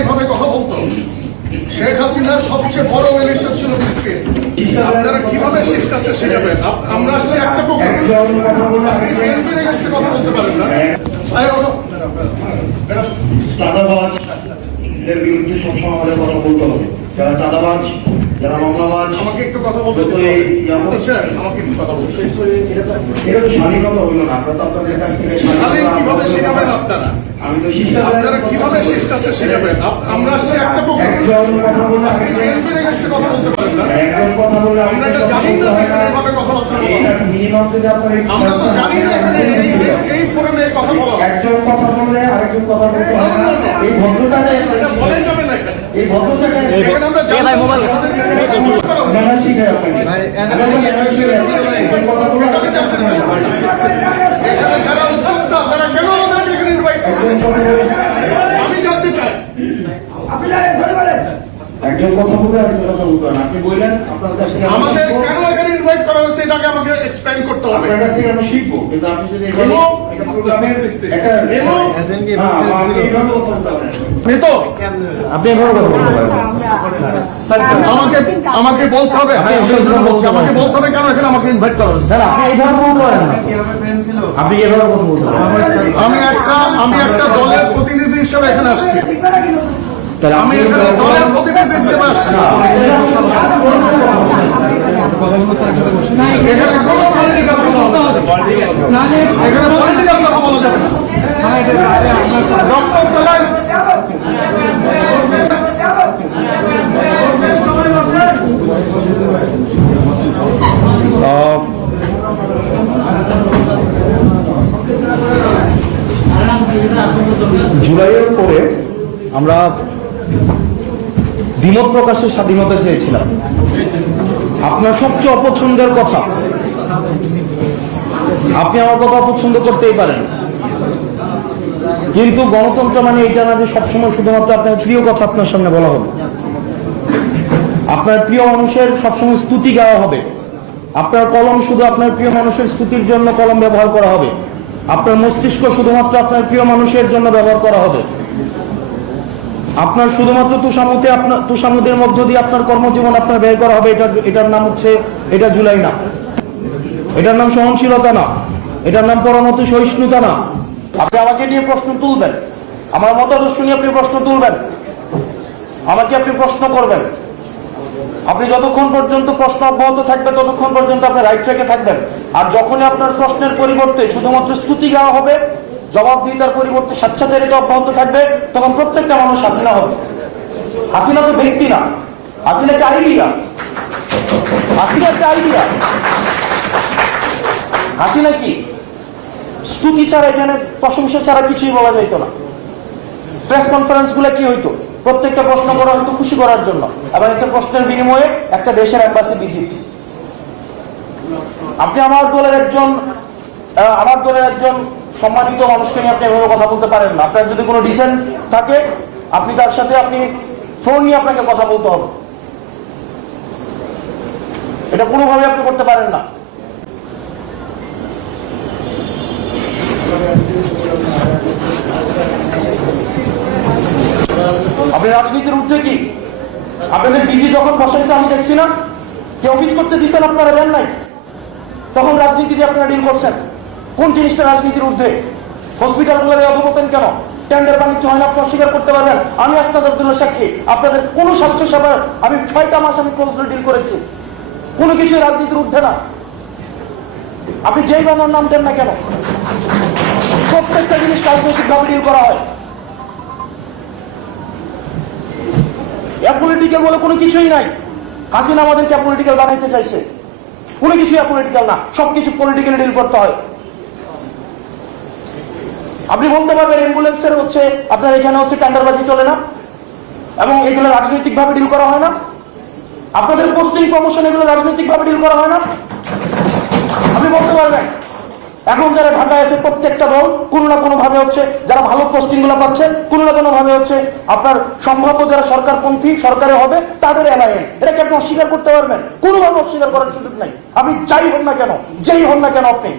এইভাবে কথা বলতো। শেখ হাসিনার সবচেয়ে বড় এলিশন ছিল বিএনপি। আপনারা কিভাবে শেষ কাছে শেখাবেন? আমরা সে একটা বিএনপির এগেইনস্টে কথা বলতে পারেন না। চাঁদাবাজদের বিরুদ্ধে সবসময় আমাদের কথা বলতে হবে। যারা চাঁদাবাজ, যারা মামলাবাজ, আমাকে একটু কথা বলতে দিন। আমাকে একটু কথা বলতে। এটা তো স্বাধীনতা হইল না। আপনারা তো আপনাদের কাছ থেকে কিভাবে শেখাবেন আপনারা? আমি তো আপনারা কিভাবে শেষ কাছে শেখাবেন? আমরা সে একটা বিএনপির এগেইনস্টে কথা বলতে পারেন না। একজন কথা বলে আমরা এটা জানি না এখানে এভাবে কথাবার্তা বলা হয়। মিনিমাম যদি আপনার আমরা তো জানি না এখানে এই ফোরামে এই কথা বলা হয়। একজন কথা বললে আরেকজন কথা বলতে হবে না। এই ভদ্রতাটাই এটা বলা যাবে না এখানে। এই ভদ্রতাটাই এখানে আমরা জানি না মোবাইল জানা শিখে আপনাকে ভাই এটাকে জানতে চাই। এখানে যারা উদ্যোক্তা তারা কেন আমাদেরকে এখানে ইনভাইট করছে আমি জানতে চাই। একজন কথা বলবে আরেকজন কথা বলবে না। আপনি বললেন আপনার কাছ থেকে আমাদের কেন এখানে ইনভাইট করা হয়েছে এটাকে আমাকে এক্সপ্লেইন করতে হবে। আপনার কাছ থেকে আমরা শিখবো, কিন্তু আপনি যদি এটা প্রোগ্রামের একটা আপনি এভাবে কথা বলতে পারেন আমাকে বলতে হবে। আমাকে বলতে হবে কেন এখানে আমাকে ইনভাইট করা হয়েছে। স্যার আপনি এইভাবে বলতে পারেন না। আপনি এভাবে কথা বলতে পারেন। আমি একটা দলের প্রতিনিধি হিসেবে এখানে আসছি। আমি এখানে দলের প্রতিনিধি হিসেবে আসছি। এখানে কোনো পলিটিক্যাল কথা হবে না। এখানে পলিটিক্যাল কথা বলা যাবে না। ডক্টর সালাম জুলাইয়ের পরে আমরা দ্বিমত প্রকাশের স্বাধীনতা চেয়েছিলাম। আপনার সবচেয়ে অপছন্দের কথা, আপনি আমার কথা অপছন্দ করতেই পারেন, কিন্তু গণতন্ত্র মানে এইটা না যে সবসময় শুধুমাত্র আপনার প্রিয় কথা আপনার সামনে বলা হবে, আপনার প্রিয় মানুষের সবসময় স্তুতি গাওয়া হবে, আপনার কলম শুধু আপনার প্রিয় মানুষের স্তুতির জন্য কলম ব্যবহার করা হবে, আপনার মস্তিষ্ক শুধুমাত্র আপনার প্রিয় মানুষের জন্য ব্যবহার করা হবে, আপনার শুধুমাত্র তুষামুদের মধ্য দিয়ে আপনার কর্মজীবন আপনার ব্যয় করা হবে। এটার নাম হচ্ছে, এটা জুলাই না, এটার নাম সহনশীলতা না, এটার নাম পরমতি সহিষ্ণুতা না। আপনি আমাকে নিয়ে প্রশ্ন তুলবেন, আমার মতাদর্শ নিয়ে আপনি প্রশ্ন তুলবেন, আমাকে আপনি প্রশ্ন করবেন। আপনি যতক্ষণ পর্যন্ত প্রশ্ন অব্যাহত থাকবে ততক্ষণ পর্যন্ত আপনি রাইট ট্র্যাকে থাকবেন। আর যখনই আপনার প্রশ্নের পরিবর্তে শুধুমাত্র স্তুতি গাওয়া হবে, জবাবদিহিতার পরিবর্তে স্বেচ্ছাচারিতা অব্যাহত থাকবে, তখন প্রত্যেকটা মানুষ হাসিনা হবে। হাসিনা তো ব্যক্তি না, হাসিনা একটা আইডিয়া। হাসিনা একটা আইডিয়া। হাসিনা কি স্তুতি ছাড়া, এখানে প্রশংসা ছাড়া কিছুই বলা যাইতো না। প্রেস কনফারেন্স গুলো কি হইতো, প্রত্যেকটা প্রশ্ন করা হয়তো খুশি করার জন্য, এবং একটা প্রশ্নের বিনিময়ে একটা দেশের এম্বাসি ভিজিট। আপনি আমার দলের একজন সম্মানিত মানুষকে নিয়ে আপনি এভাবে কথা বলতে পারেন না। আপনার যদি কোনো ডিসেন্ট থাকে, আপনি তার সাথে ফোন নিয়ে আপনাকে কথা বলতে হবে। এটা কোনোভাবে আপনি করতে পারেন না। আপনি রাজনীতির ঊর্ধ্বে কি? আপনাদের ডিজি যখন বসাইছে আমি দেখছি না, যে অফিস করতে দিচ্ছেন আপনারা দেন নাই, তখন রাজনীতি দিয়ে আপনারা ডিল করছেন। কোন জিনিসটা রাজনীতির ঊর্ধ্বে? হসপিটালগুলোর অধপতন কেন? টেন্ডার বাণিজ্য হয় না, আপনি অস্বীকার করতে পারবেন। আমি আস্তাদ আব্দুল্লাহ সাক্ষী, আপনাদের কোনো স্বাস্থ্য সেবার আমি 6টা মাস আমি ক্লোজলি ডিল করেছি। কোনো কিছু রাজনীতির ঊর্ধ্বে না। আপনি যেই বানার নাম দেন না কেন, প্রত্যেকটা জিনিস রাজনৈতিকভাবে ডিল করা হয়। অ্যাপলিটিক্যাল বলে কোনো কিছুই নাই। হাসিনা আমাদেরকে অ্যাপলিটিক্যাল বানাইতে চাইছে। কোনো কিছু অ্যাপলিটিক্যাল না, সবকিছু পলিটিক্যালি ডিল করতে হয়। আপনি বলতে পারবেন অ্যাম্বুলেন্সের আপনার এখানে টেন্ডারবাজি চলে না, এবং এগুলো রাজনৈতিক ভাবে ডিল করা হয় না। আপনাদের পোস্টিং প্রমোশন এগুলো রাজনৈতিক ভাবে ডিল করা হয় না। আপনি বলতে পারবেন এখন যারা ঢাকায় আছে প্রত্যেকটা দল কোনো না কোনো ভাবে যারা ভালো পোস্টিং গুলো পাচ্ছে, কোনো না কোনো ভাবে আপনার সম্ভাব্য যারা সরকারপন্থী সরকারে হবে তাদের এলায়েন। এটাকে আপনি অস্বীকার করতে পারবেন? কোনোভাবে অস্বীকার করার সুযোগ নাই। আপনি যাই হন না কেন, যেই হন না কেন, আপনি